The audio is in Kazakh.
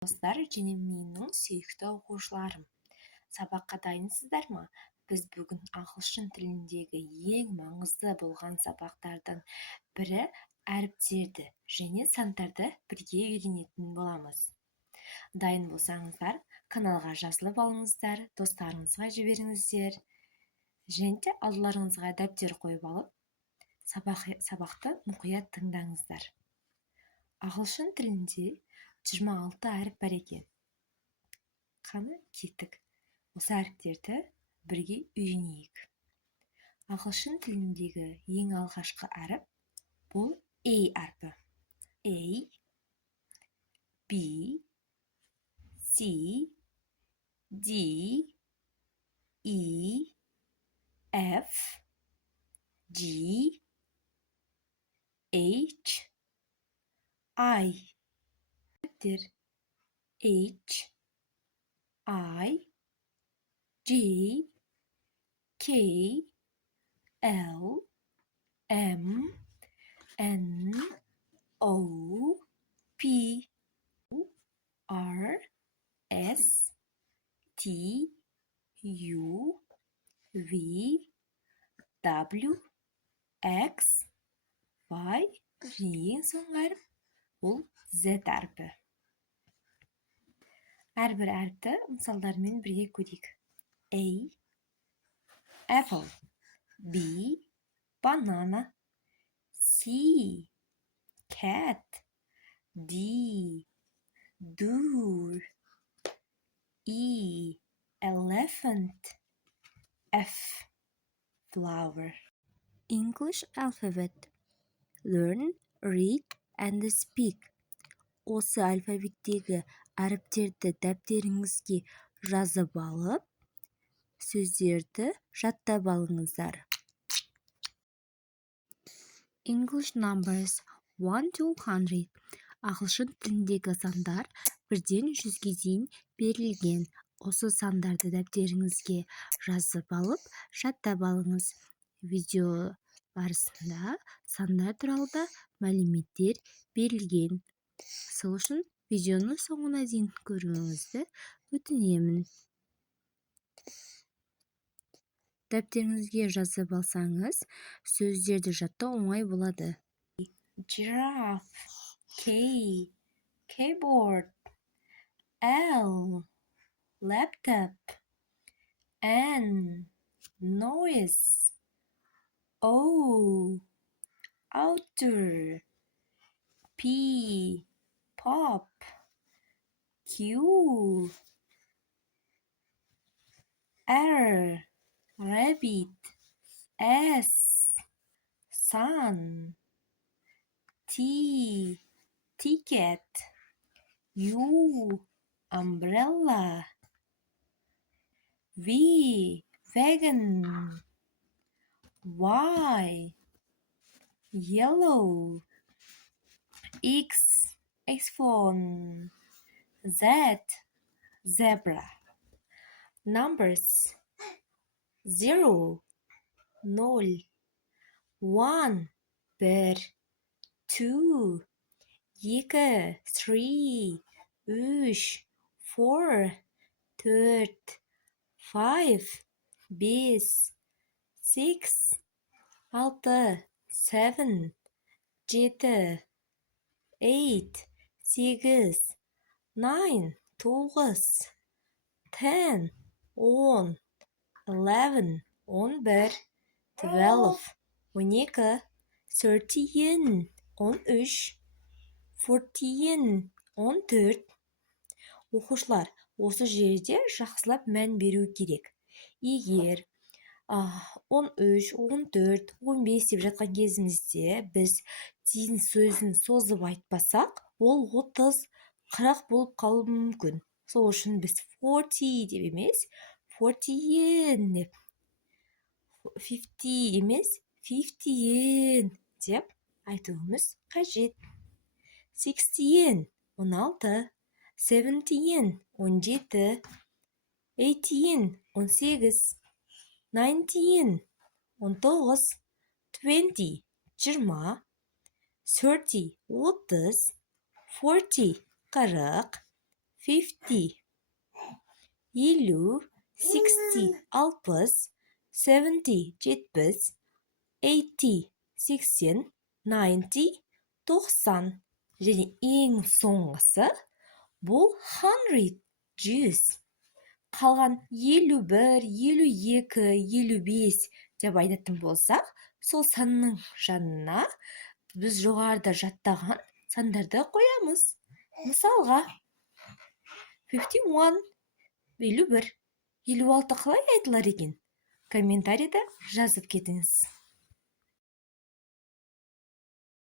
Достар және менің сүйікті оқушыларым, сабаққа дайынсыздар ма? Біз бүгін ағылшын тіліндегі ең маңызды болған сабақтардан бірі әріптерді және сандарды бірге үйренетін боламыз. Дайын болсаңыздар, каналға жазылып алыңыздар, достарыңызға жіберіңіздер. Және де алдыларыңызға дәптер қойып алып, сабақты мұқият тыңдаңыздар. Ағылшын тілінде 26 әріп бар екен. Қаны кеттік. Осы әріптерді бірге үйренейік. Ағылшын тіліндегі ең алғашқы әріп бұл A әрпі. A, B, C, D, E, F, G, H, I. H, I, J, K, L, M, N, O, P, R, S, T, U, V, W, X, Y, ең соңғы әріп бұл Z әрпі. Әрбір әріпті мысалдармен бірге көрейік. A, apple, B, banana, C, cat, D, door, E, elephant, F, flower. English alphabet. Learn, read, and speak. Осы алфавиттегі әріптерді дәптеріңізге жазып алып, сөздерді жаттап алыңыздар. English numbers 1-100. Ағылшын тіліндегі сандар 1-ден 100-ге дейін берілген. Осы сандарды дәптеріңізге жазып алып, жаттап алыңыз. Видео барысында сандар туралы да мәліметтер берілген. Сол үшін видеоны соңына дейін көруіңізді өтінемін. Дәптеріңізге жазып алсаңыз, сөздерді жаттау оңай болады. Giraffe, K, keyboard, L, laptop, N, noise, O, outdoor, P, pop, Q, R, rabbit, S, sun, T, ticket, U, umbrella, V, wagon, Y, yellow, X, Xphone, Z, zebra. Numbers 0, 0, 1, 1, 2, 2, 3, 3, 4, 4, 5, 5, 6, 6, 7, 7, 8, 8, 9, 9, 10, 10, 11, 11, 12, 12, 13, 13, 14, 14. Оқушылар, осы жерде жақсылап мән беру керек. Егер 13, 14, 15 деп жатқан кезімізде біз тиін сөзін созып айтпасақ, ол 30, 40 болып қалуы мүмкін. Сол үшін біз 40 деп емес, 40 деп, 50 емес, 50 деп айтуымыз қажет. 60, 16, 17, 17, 18, 18, 19, 19, 20, 20, 30, 30, 40, 40, 50 елу 60 алпыс 70 жетпіс 80 сексен 90 90 және ең соңғысы бұл 100 жүз. Қалған 51 52 55 деп айтатын болсақ, сол санның жанына біз жоғарыда жаттаған сандарды қоямыз. Мысалға 51 51 56 қалай айтылар екен? Комментарийда жазып кетіңіз.